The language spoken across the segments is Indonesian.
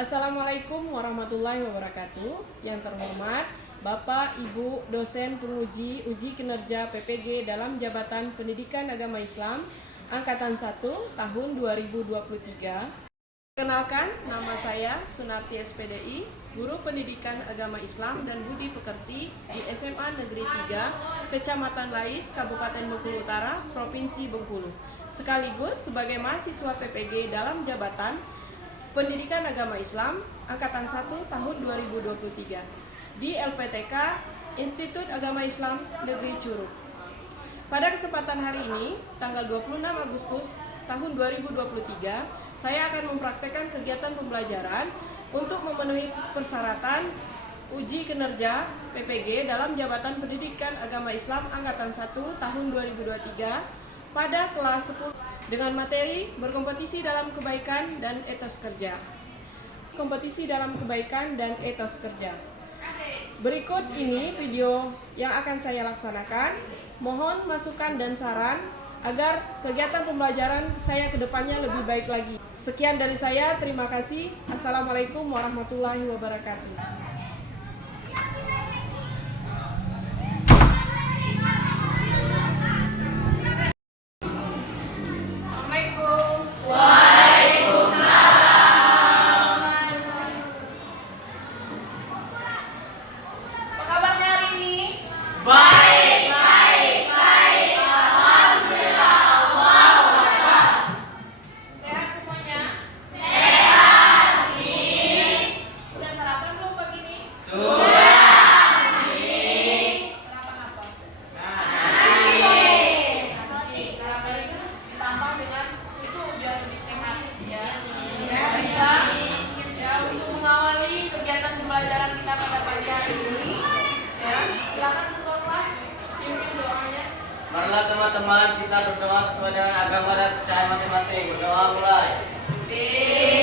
Assalamualaikum warahmatullahi wabarakatuh. Yang terhormat Bapak Ibu dosen penguji uji kinerja PPG dalam Jabatan Pendidikan Agama Islam Angkatan 1 tahun 2023. Perkenalkan, nama saya Sunarti SPDI, Guru Pendidikan Agama Islam dan Budi Pekerti di SMA Negeri 3, Kecamatan Lais, Kabupaten Bengkulu Utara, Provinsi Bengkulu. Sekaligus sebagai mahasiswa PPG dalam Jabatan Pendidikan Agama Islam Angkatan 1 tahun 2023 di LPTK Institut Agama Islam Negeri Curug. Pada kesempatan hari ini, tanggal 26 Agustus tahun 2023, saya akan mempraktekkan kegiatan pembelajaran untuk memenuhi persyaratan uji kinerja PPG dalam Jabatan Pendidikan Agama Islam Angkatan 1 tahun 2023 pada kelas 10 dengan materi berkompetisi dalam kebaikan dan etos kerja. Kompetisi dalam kebaikan dan etos kerja. Berikut ini video yang akan saya laksanakan. Mohon masukan dan saran agar kegiatan pembelajaran saya ke depannya lebih baik lagi. Sekian dari saya, terima kasih. Assalamualaikum warahmatullahi wabarakatuh. Marilah teman-teman kita berdoa sesuai dengan agama dan percayaan masing-masing. Berdoa mulai. Bismillahirrahmanirrahim.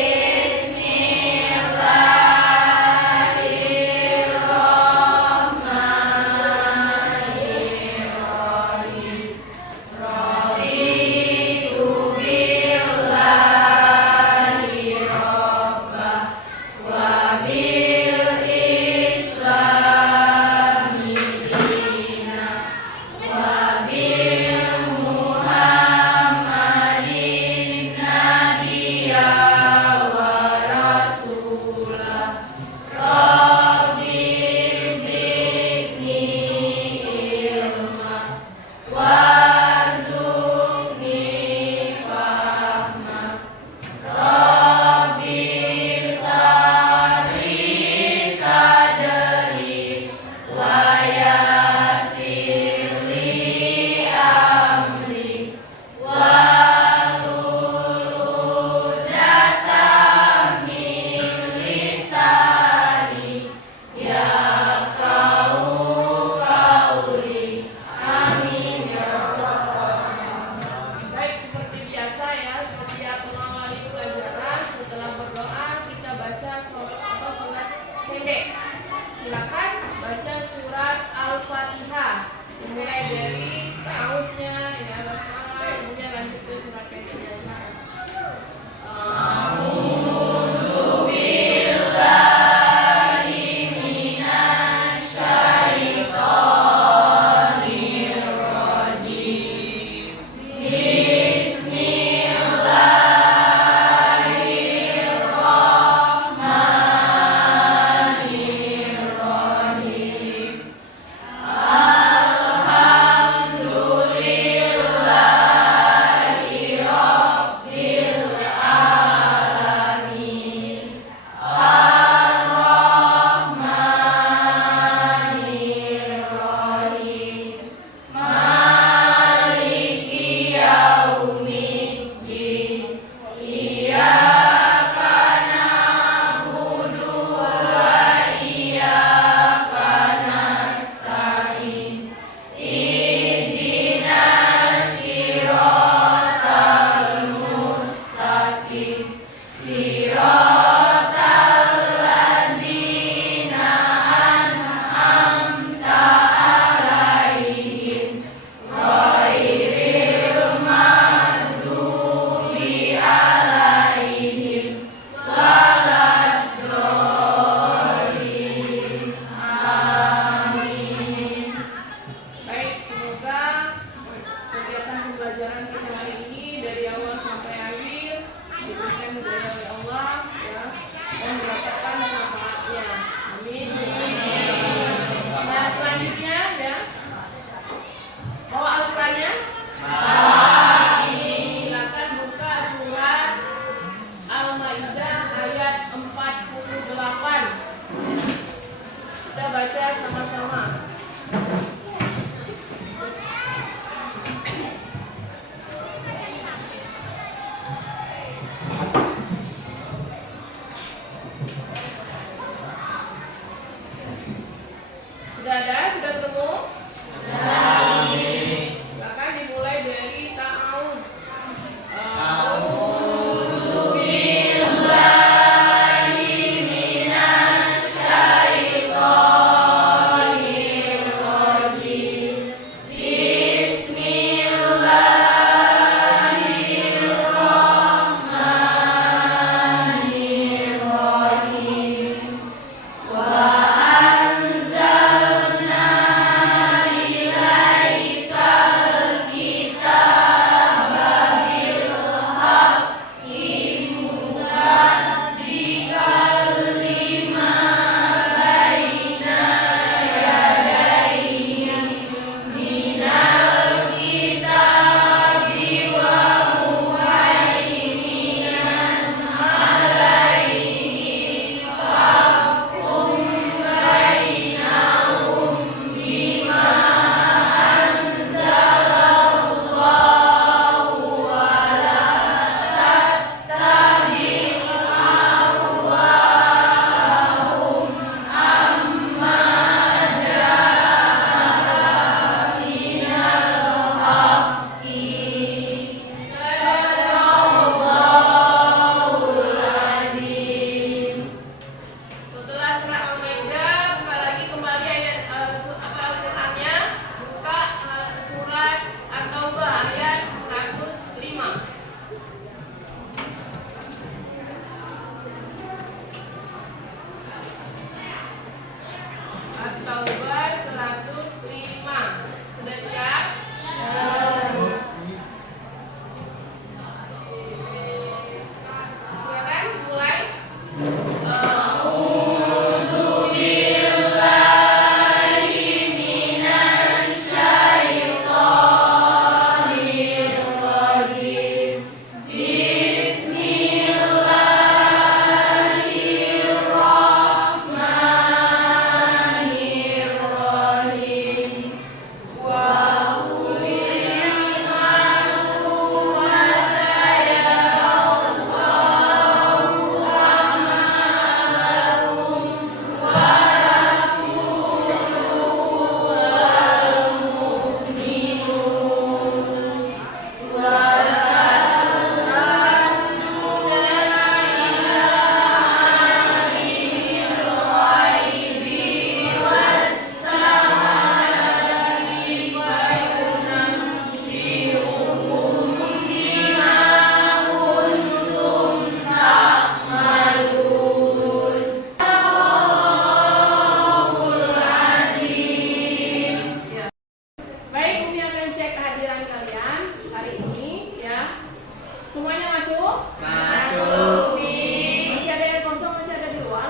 masuk? Masuk. Masih ada yang kosong, masih ada di luar?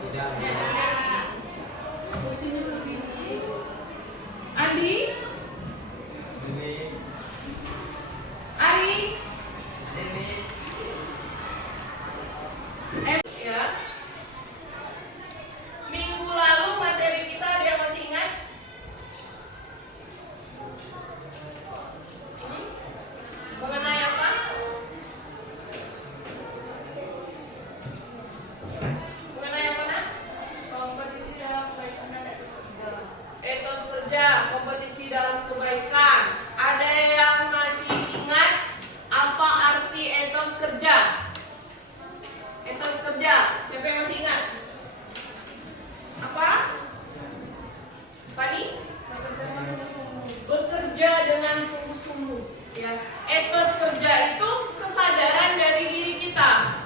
Tidak. Kursinya lebih. Andi? Ini. Ari? Ini. Ya. Minggu lalu materi kita ada yang masih ingat? Mengenai apa? Mengenai apa, Nak? Kompetisi dalam kebaikan dan etos kerja, kompetisi dalam kebaikan. Ada yang masih ingat apa arti etos kerja? Etos kerja, siapa yang masih ingat? Apa? Pani? Bekerja dengan sungguh-sungguh. Ya, etos kerja itu kesadaran dari diri kita.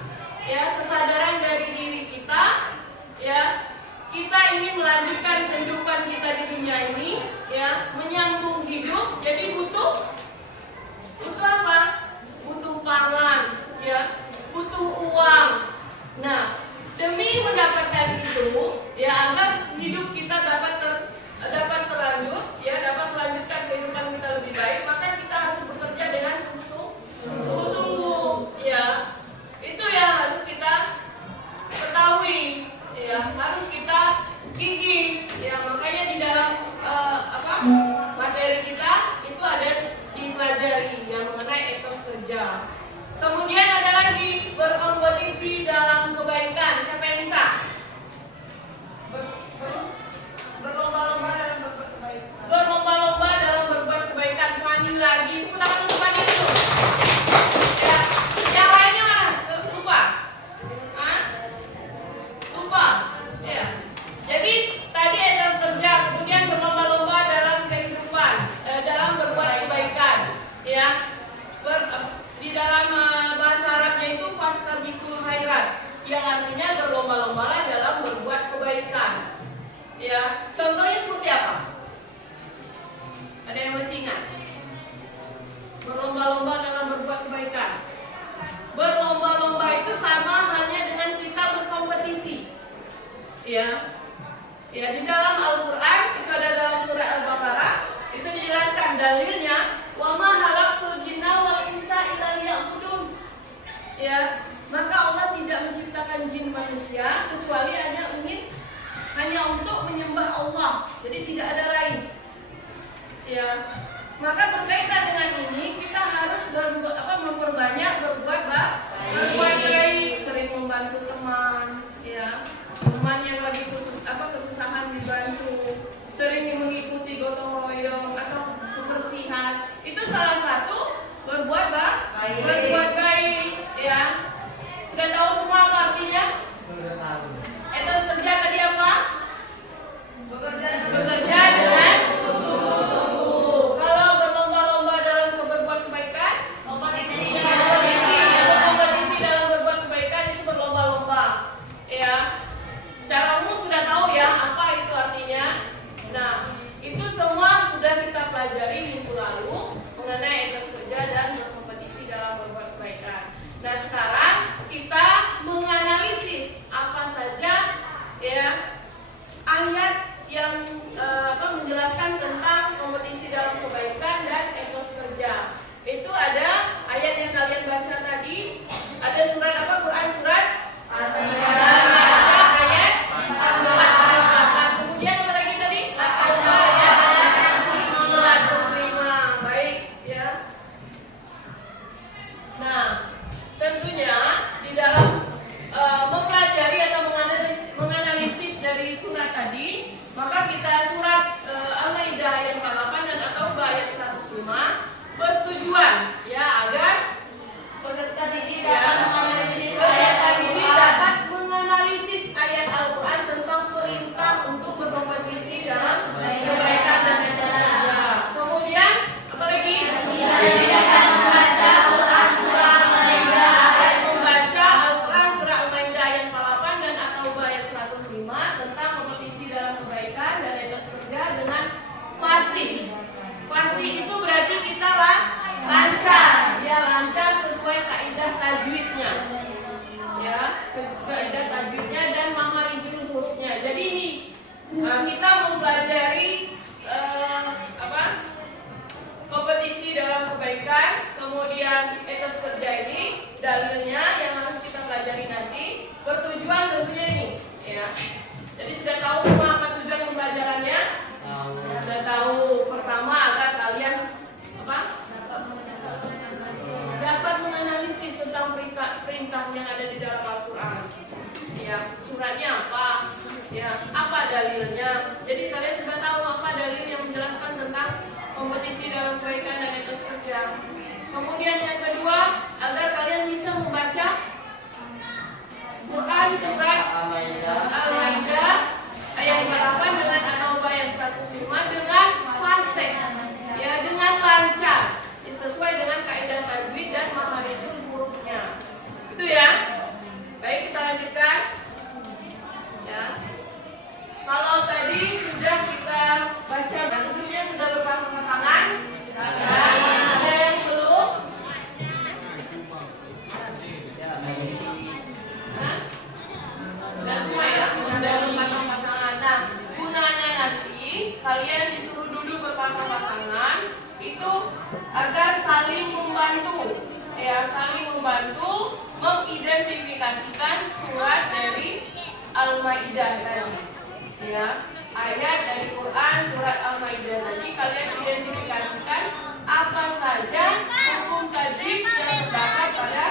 Ya, kesadaran dari diri kita. Ya, kita ingin melanjutkan kehidupan kita di dunia ini. Ya, menyambung hidup. Jadi butuh apa? Butuh pangan. Ya, butuh uang. Nah, demi mendapatkan itu, ya agar hidup kita dapat terlanjut, ya dapat melanjutkan kehidupan kita lebih baik, maka kita harus bekerja dengan sungguh-sungguh, ya. Itu yang harus kita ketahui, ya harus kita gigih, ya makanya di dalam materi kita itu ada dipelajari yang mengenai etos kerja. Kemudian ada lagi berkompetisi dalam kebaikan. Siapa yang bisa? Berlomba-lomba dalam berbuat kebaikan. Berlomba-lomba dalam berbuat kebaikan. Fani lagi. Tepuk tangan untuk Fani dulu. Ya. Yang lainnya mana? Lupa? Hah? Lupa? Ya. Jadi tadi etos kerja, kemudian berlomba-lomba dalam kehidupan, dalam berbuat kebaikan. Ya. Di dalam bahasa Arabnya itu fastabiqul khairat, yang artinya berlomba-lomba dalam berbuat kebaikan. Ya, contohnya seperti apa? Ada yang masih ingat? Berlomba-lomba dalam berbuat kebaikan. Berlomba-lomba itu sama halnya dengan kita berkompetisi. Ya. Ya, di dalam Al-Qur'an itu ada dalam surah Al-Baqarah, itu dijelaskan dalilnya, wa ma khalaqtul jinna wal insa illa liya'budun. Ya, maka Allah tidak menciptakan jin manusia kecuali hanya untuk menyembah Allah. Jadi tidak ada lain. Ya. Maka berkaitan dengan ini kita harus memperbanyak berbuat baik, sering membantu teman, ya. Teman yang lagi kesusahan dibantu, sering mengikuti gotong royong atau kebersihan. Itu salah satu berbuat baik, ya. Sudah tahu semua apa artinya? Sudah tahu. Etos kerja tadi apa? Bekerja dengan sungguh-sungguh. Kalau berlomba-lomba Kemudian etos kerja ini dalilnya yang harus kita pelajari nanti bertujuan tentunya ini, ya. Jadi sudah tahu semua apa tujuan pembelajarannya? Sudah tahu. Pertama agar kalian apa? Dapat menganalisis tentang perintah yang ada di dalam Al-Quran. Ya, suratnya apa? Ya, apa dalilnya? Jadi kalian sudah tahu apa dalil yang menjelaskan tentang kompetisi dalam kebaikan dan etos kerja. Kemudian yang kedua, agar kalian bisa membaca Quran surat Al-Maidah ayat 58 dengan An-Naubah yang 105 dengan fasih, ya, dengan lancar, ya, sesuai dengan kaidah tajwid dan makharijul hurufnya. Itu ya. Baik, kita lanjutkan. Ya. Kalau tadi sudah kita baca, tentunya sudah berpasang-pasangan. Ada yang belum? Sudah semua ya? Sudah berpasang-pasangan. Nah, gunanya nanti kalian disuruh duduk berpasang-pasangan itu agar saling membantu, ya, saling membantu mengidentifikasikan surat dari Al-Maidah tadi, ya, ayat dari Quran surat Al-Maidah tadi kalian identifikasikan apa saja hukum tajwid yang terdapat pada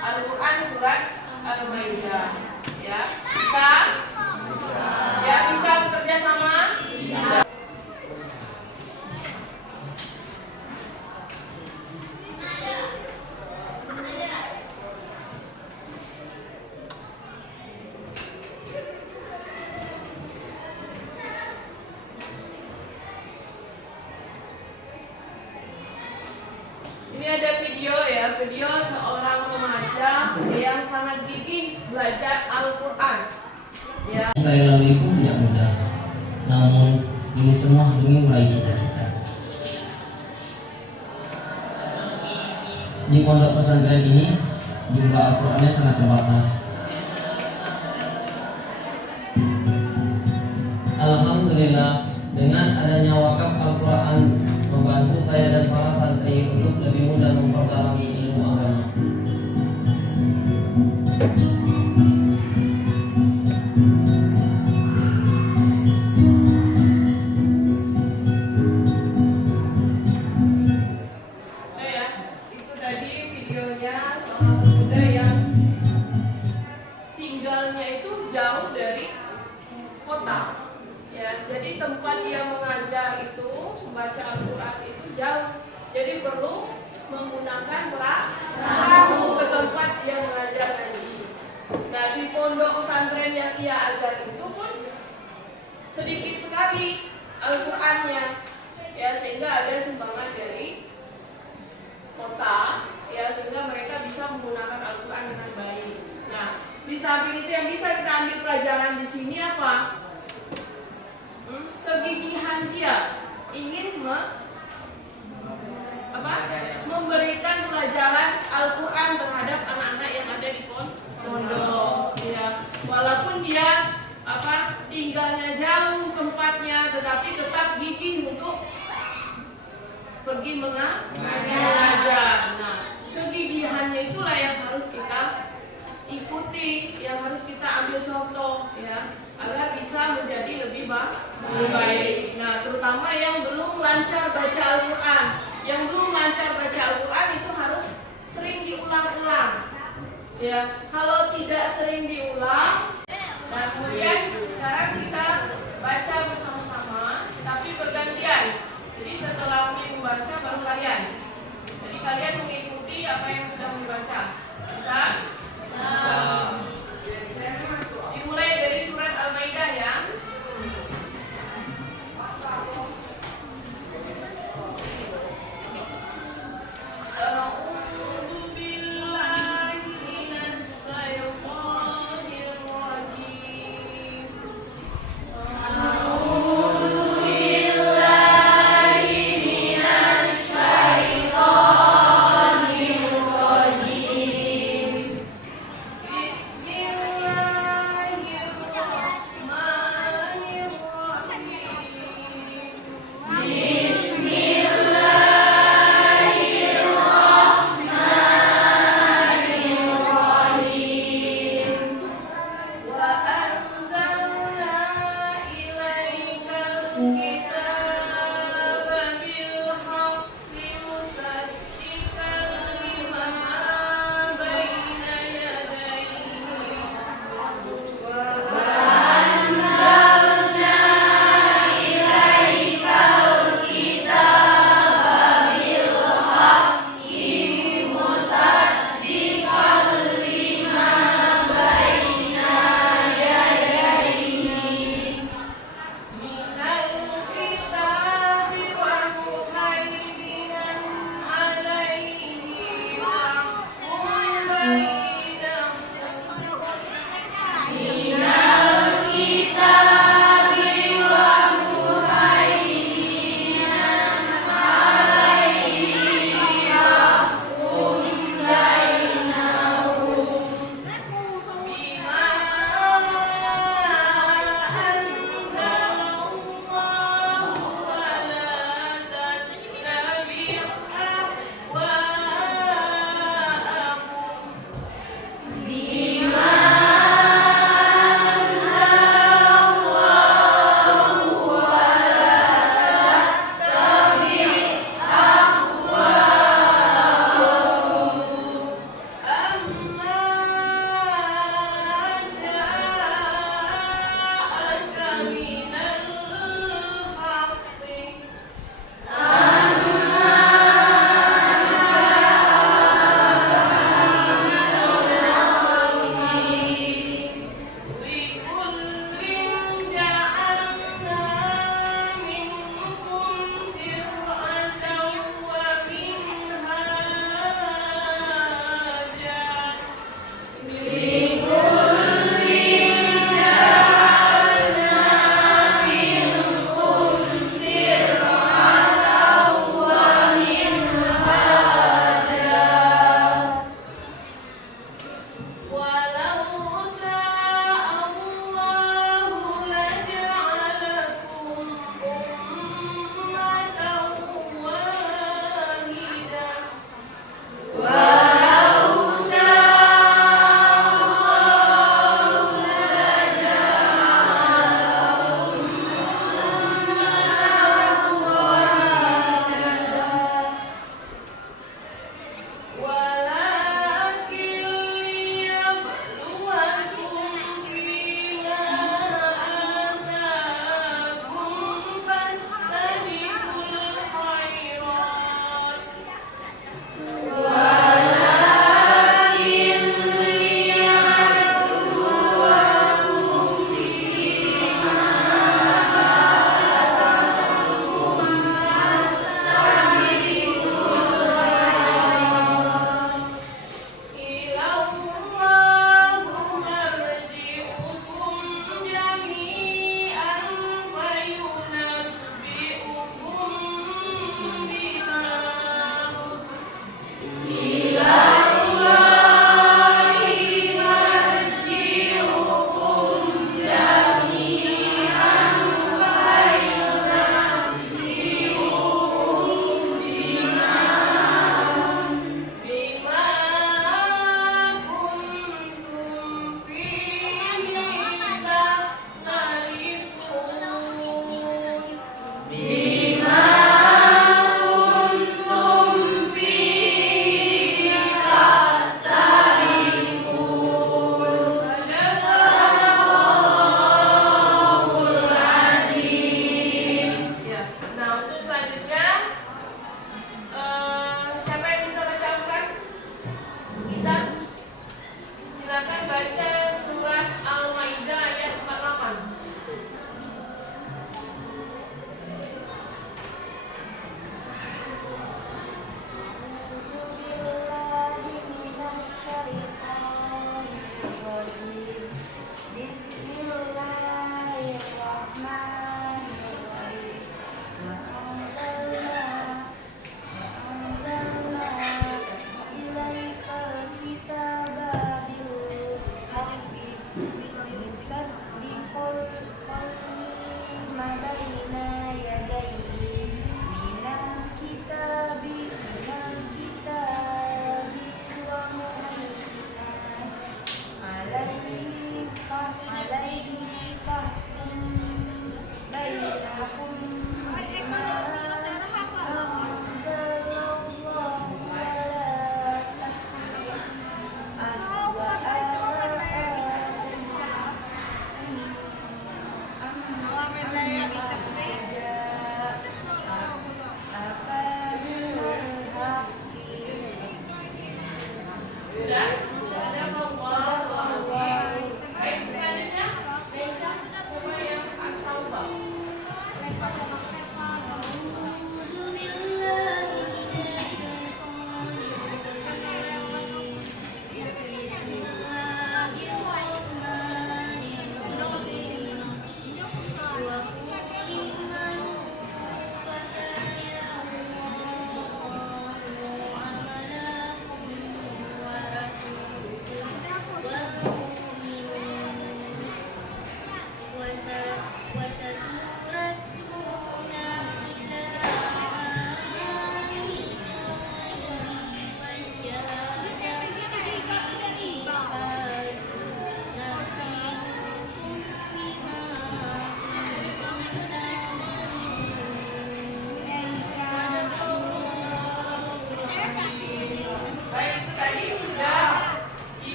Al-Quran surat Al-Maidah, ya. Bisa? Ya, bisa bekerja sama? Bisa. Ini ada video ya, video seorang remaja yang sangat gigih belajar Al-Quran. Ya. Saya lalui pun tidak mudah, namun ini semua demi meraih cita-cita. Di pondok pesantren ini jumlah Al-Qurannya sangat terbatas. Alhamdulillah, dengan adanya wakaf Al-Quran membantu saya dan para santri untuk lebih mudah memperdalami ilmu agama. Ya, itu tadi videonya seorang pemuda yang tinggalnya itu jauh dari kota. Ya, jadi tempat dia mengajar itu membaca Al-Quran itu jauh. Jadi perlu menggunakan perahu ke tempat dia mengajar ngaji. Nah, di pondok pesantren yang ia ajar itu pun sedikit sekali Al-Qurannya, ya, sehingga ada sumbangan dari kota, ya, sehingga mereka bisa menggunakan Al-Quran dengan baik. Nah, di samping itu yang bisa kita ambil pelajaran di sini apa? Kegigihan dia ingin memberikan pelajaran Al-Quran terhadap anak-anak yang ada di pondok, ya. Walaupun dia tinggalnya jauh tempatnya, tetapi tetap gigih untuk pergi mengajar. Nah, kegigihannya itulah yang harus kita ikuti, yang harus kita ambil contoh, ya, agar bisa menjadi lebih baik. Nah, terutama yang belum lancar baca Al-Quran, yang belum lancar baca Al-Quran itu harus sering diulang-ulang. Ya, kalau tidak sering diulang, nah kemudian sekarang kita baca bersama-sama, tapi bergantian. Jadi setelah kami membaca baru kalian. Jadi kalian mengikuti apa yang sudah dibaca. Bisa? Dimulai dari surat Al-Maidah ya.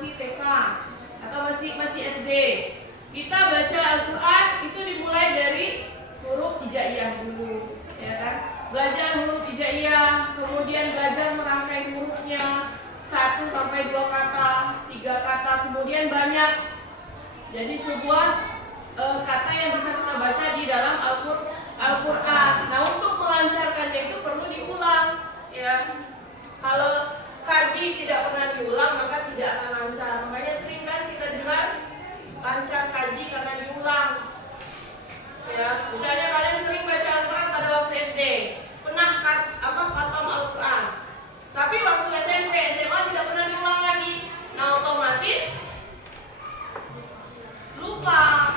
masih TK atau masih SD. Kita baca Al-Qur'an itu dimulai dari huruf hijaiyah dulu, ya kan? Belajar huruf hijaiyah, kemudian belajar merangkai hurufnya 1 sampai 2 kata, 3 kata, kemudian banyak. Jadi sebuah kata yang bisa kita baca di dalam Al-Qur'an. Nah, untuk melancarkannya itu perlu diulang, ya. Kalau kaji tidak pernah diulang maka tidak akan lancar. Makanya sering kan kita dengar lancar kaji karena diulang. Ya, misalnya kalian sering baca Al-Qur'an pada waktu SD, pernah khatam Al-Qur'an. Tapi waktu SMP, SMA tidak pernah diulang lagi. Nah, otomatis lupa.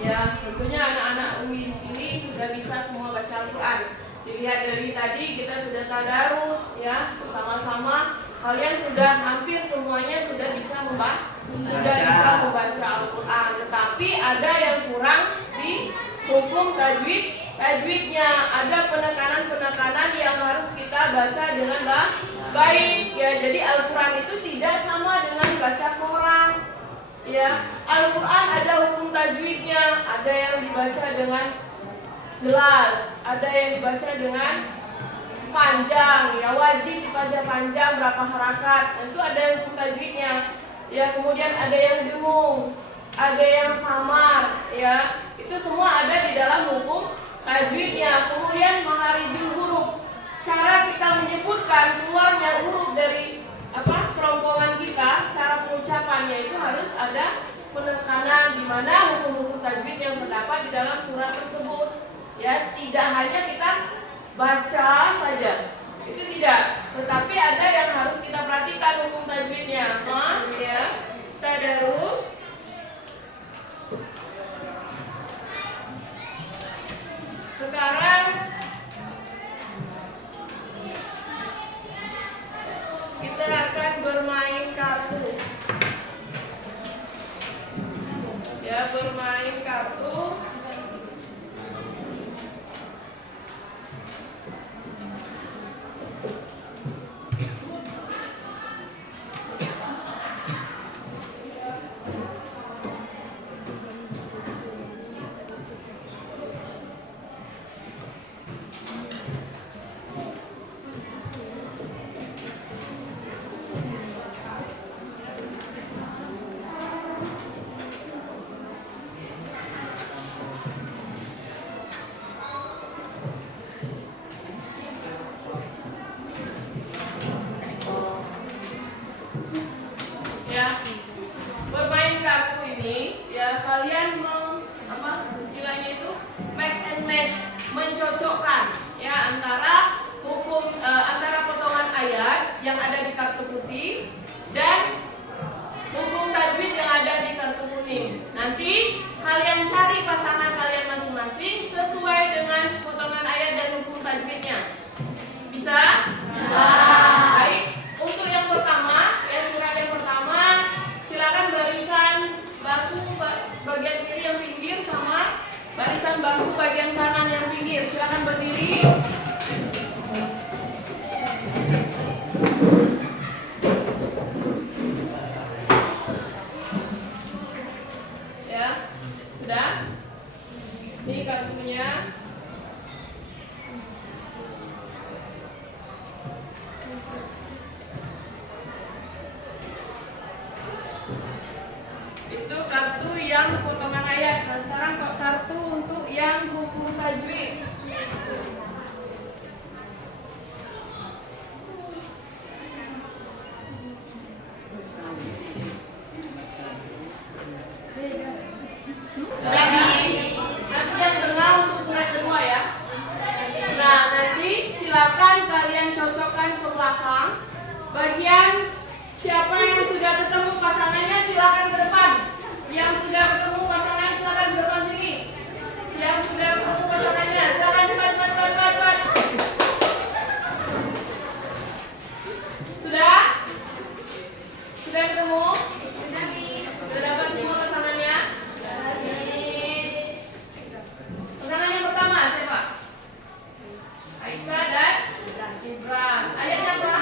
Ya, tentunya anak-anak Umi di sini sudah bisa semua baca Al-Qur'an. Dilihat dari tadi kita sudah tadarus, ya, bersama-sama. Kalian sudah hampir semuanya sudah bisa membaca Al-Qur'an. Tetapi ada yang kurang di hukum tajwidnya. Ada penekanan yang harus kita baca dengan baik. Ya, jadi Al-Qur'an itu tidak sama dengan baca koran. Ya, Al-Qur'an ada hukum tajwidnya, ada yang dibaca dengan jelas, ada yang dibaca dengan panjang, ya wajib dibaca panjang berapa harakat, tentu ada yang hukum tajwidnya. Ya, kemudian ada yang dengung, ada yang samar, ya itu semua ada di dalam hukum tajwidnya. Kemudian makharijul huruf, cara kita menyebutkan keluarnya huruf dari kerongkongan kita, cara pengucapannya itu harus ada penekanan di mana hukum-hukum tajwid yang terdapat di dalam surat tersebut. Ya, tidak hanya kita baca saja, itu tidak, tetapi ada yang harus kita perhatikan hukum tajwidnya. Ya, tadarus. Sekarang kita akan bermain kartu. Ya, bermain kartu. Mencocokkan, ya, antara potongan ayat yang ada di kartu putih dan hukum tajwid yang ada di kartu kuning. Nanti kalian cari pasangan kalian masing-masing sesuai dengan potongan ayat dan hukum tajwidnya. Bisa? Bisa. Baik. Untuk yang pertama, surat yang pertama, silakan barisan baku bagian kiri yang pinggir sama barisan bangku bagian kanan yang pinggir. Silakan berdiri. Ya, sudah. Ini kartunya. Itu kartu yang potongan ayat. Nah, sekarang kartu untuk yang hukum tajwid. Nanti yang tengah untuk surat kedua, ya. Nah, nanti silakan kalian cocokkan ke belakang. Bagian siapa yang sudah ketemu pasangannya silakan ke depan. Yang sudah ketemu pasangan silakan ke depan sini. Yang sudah ketemu pasangannya silakan cepat. Sudah? Sudah ketemu? Sudah dapat semua pasangannya? Pasangan yang pertama siapa? Aisyah dan Ibran. Ayatnya apa?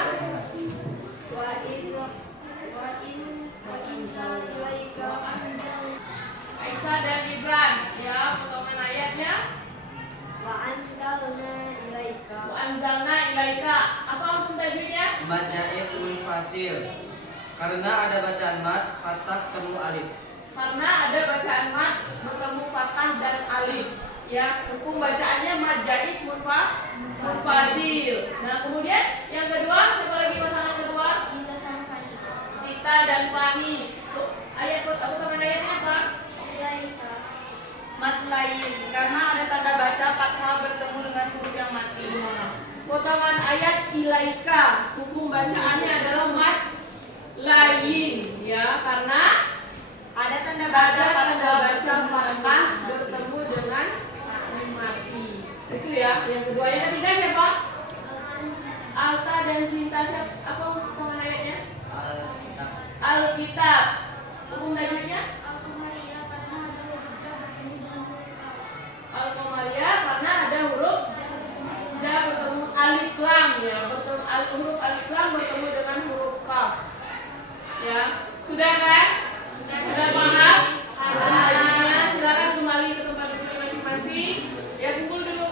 mad jaiz munfasil. Karena ada bacaan mad, fathah ketemu alif. Karena ada bacaan mad bertemu fathah dan alif. Ya, hukum bacaannya mad jaiz munfasil. Nah, kemudian yang kedua, siapa lagi pasangan kedua? Cita dan Fani. Ayat potongan ayatnya apa? Mat lain karena ada tanda baca fathah bertemu dengan huruf yang mati. Potongan ayat ilaika. Hukum bacaannya adalah mad lain, ya, karena Ada tanda baca fathah bertemu dengan mati. Itu ya. Yang kedua, yang ketiga siapa? Alta dan Cinta. Siapa? Apa potongan ayatnya? Alkitab. Hukum tajwidnya? Al-Qamariyah karena ada huruf ja bertemu alif lam, ya. Huruf alif lam bertemu dengan huruf kaf. Ya. Sudah kan? Sudah paham? Tajwidnya silakan kembali ke tempat duduk masing-masing. Ya, kumpul dulu.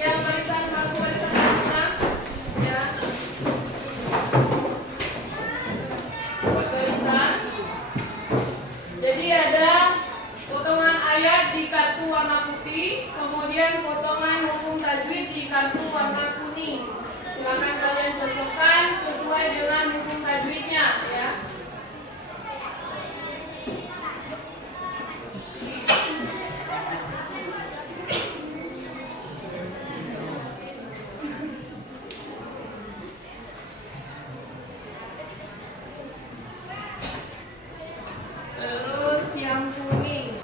Yang barisan satu, barisan lima, ya. Buat barisan. Jadi ada potongan ayat di kartu warna putih, kemudian potongan hukum tajwid di kartu warna kuning. Silakan kalian cocokkan sesuai dengan hukum tajwidnya, ya. Terus yang kuning.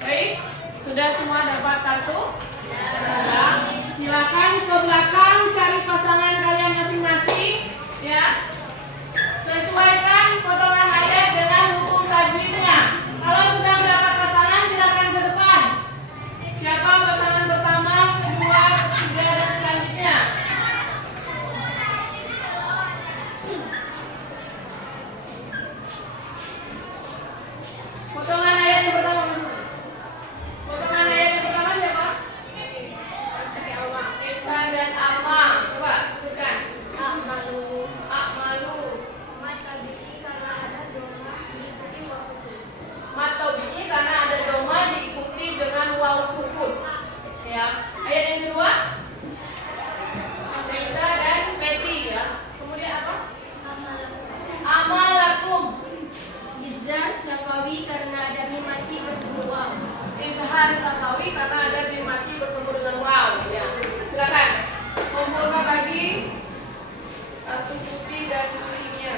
Baik, sudah semua dapat kartu? Ya. Silakan ke belakang cari pasangan kalian masing-masing, ya. Sesuaikan potongan ayat dengan hukum tajwidnya. Kalau sudah mendapat pasangan, silakan ke depan. Siapa pasangan pertama, kedua, ketiga, dan selanjutnya? Potongan ayat yang pertama. Potongan ayat yang pertama siapa? Esa dan Alma. Coba sebutkan. Akmalu. Matobi'i karena ada doma diikuti dengan waw sukun. Ya. Ayat yang kedua. Esa dan Peti, ya. Kemudian apa? Amalakum. Izhar syafawi karena ada mim mati bertemu waw. Izhar safawi karena ada mim mati bertemu dengan waw, ya. Silakan kumpulkan lagi kartu putih dan kuningnya.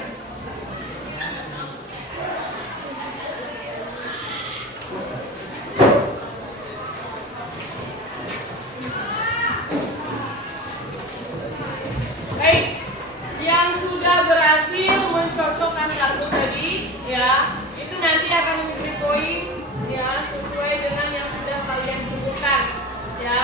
Baik, yang sudah berhasil mencocokkan kartu tadi, ya, itu nanti akan diberi poin, ya, sesuai dengan yang sudah kalian sebutkan, ya.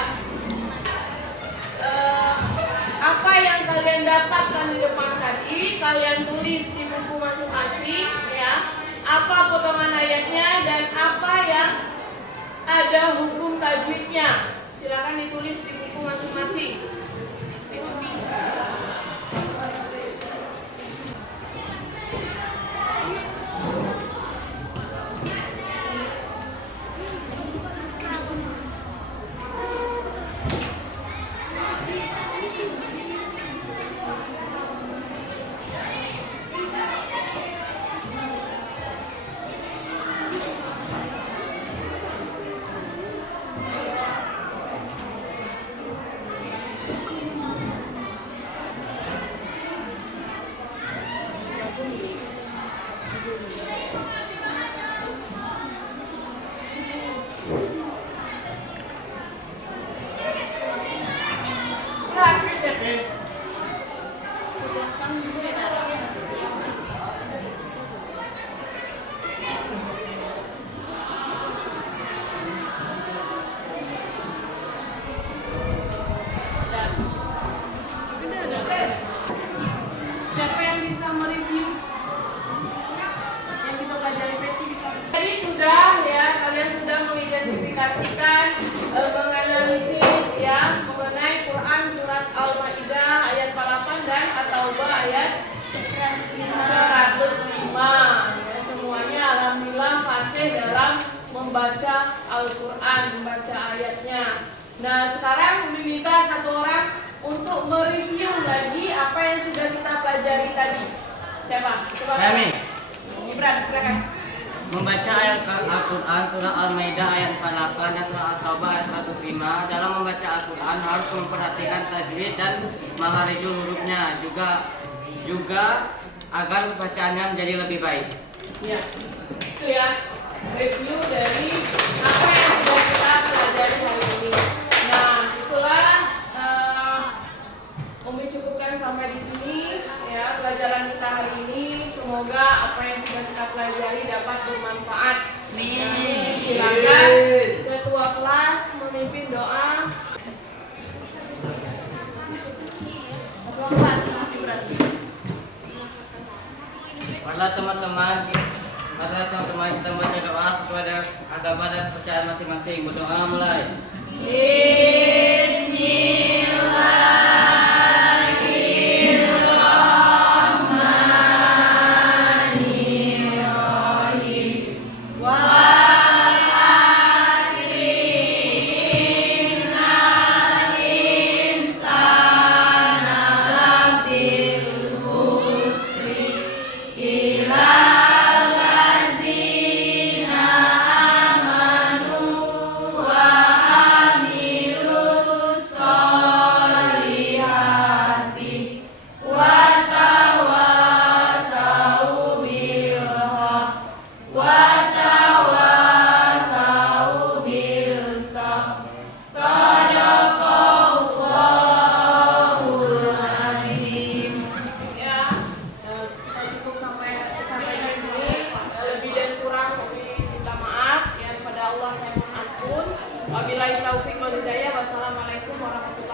Apa yang kalian dapatkan di depan tadi, kalian tulis di buku masing-masing, ya. Apa potongan ayatnya dan apa yang ada hukum tajwidnya. Silakan ditulis di buku masing-masing. Ikuti. membaca Al-Quran, membaca ayatnya. Nah, sekarang Umi minta satu orang untuk mereview lagi apa yang sudah kita pelajari tadi. Siapa? Coba. Kami Gibran, silakan. membaca ayat Al-Quran surah Al-Maidah ayat 48 dan surah As-Saubah ayat 105. Dalam membaca Al-Quran harus memperhatikan tajwid dan makharijul hurufnya, juga agar bacaannya menjadi lebih baik. Ya, itu ya review dari apa yang sudah kita pelajari hari ini. Nah, itulah Umi cukupkan sampai di sini ya pelajaran kita hari ini. Semoga apa yang sudah kita pelajari dapat bermanfaat. Silakan ketua kelas memimpin doa. Ketua kelas, Gibran. Marilah teman-teman kita membaca doa kepada agama dan kepercayaan masing-masing. Berdoa mulai. Wabillahi taufiq wal hidayah. Wassalamualaikum warahmatullahi wabarakatuh.